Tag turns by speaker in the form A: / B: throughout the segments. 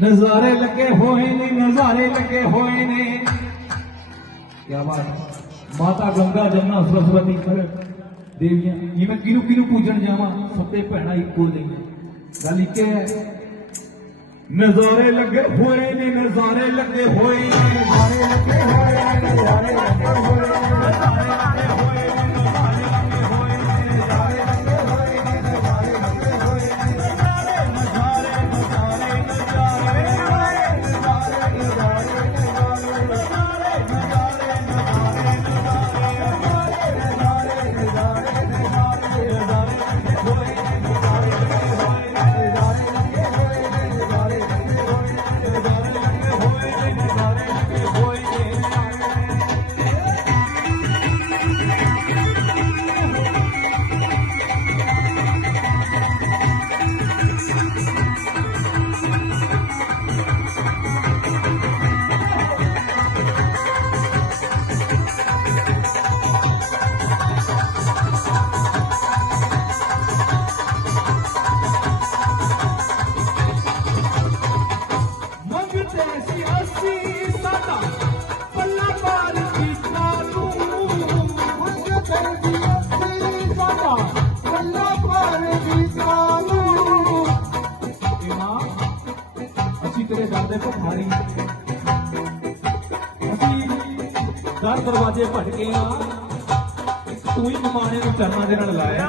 A: नजारे लगे हुए ने, नजारे लगे हुए ने। क्या बात माता गंगा जमुना सरस्वती पर देवियाँ। ये मैं किनू किनू पूजन जावा सबे भैना इको नहीं गल एक है। नजारे लगे हुए ने, नजारे लगे हुए ने, नजारे लगे हुए ने, नजारे लगे हुए ਅਸੀਂ ਤੇਰੇ ਦਰ ਦੇ ਭਖਾਰੀ ਅਸੀਂ ਦਰ ਦਰਵਾਜ਼ੇ ਭਟਕੇ ਆ। ਤੂੰ ਹੀ ਨਿਮਾਣੇ ਨੂੰ ਚਰਨਾਂ ਦੇ ਨਾਲ ਲਾਇਆ।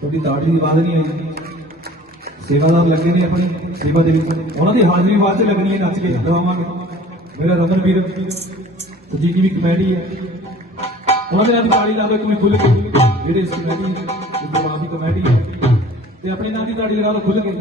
A: ਤੁਹਾਡੀ ਦਾੜੀ ਦੀ ਆਵਾਜ਼ ਨਹੀਂ ਆਈ ਸੇਵਾਦਾਰ ਲੱਗੇ ਨੇ ਆਪਣੀ, ਸੇਵਾ ਦੇ ਵਿੱਚ। ਉਹਨਾਂ ਦੀ ਹਾਜ਼ਰੀ ਬਾਅਦ ਚ ਲੱਗਣੀ ਹੈ, ਨੱਚ ਕੇ ਲਵਾਵਾਂਗੇ ਮੇਰਾ ਰਮਨ ਵੀਰ ਤੇ ਜੀ ਵੀ ਕਮੇਡੀ ਹੈ। ਉਹਨਾਂ ਦੇ ਨਾਲ ਵੀ ਲਾ ਦਿਓ ਕੋਈ ਖੁੱਲ ਕੇ ਜਿਹੜੇ ਇਸ ਕਮੇਡੀ ਦੀ ਦੀ ਕਮੇਡੀ ਹੈ। ਤੇ ਆਪਣੇ ਨਾਲ ਦੀ ਦਾੜੀ ਲਗਾ ਲਓ ਖੁੱਲ ਕੇ।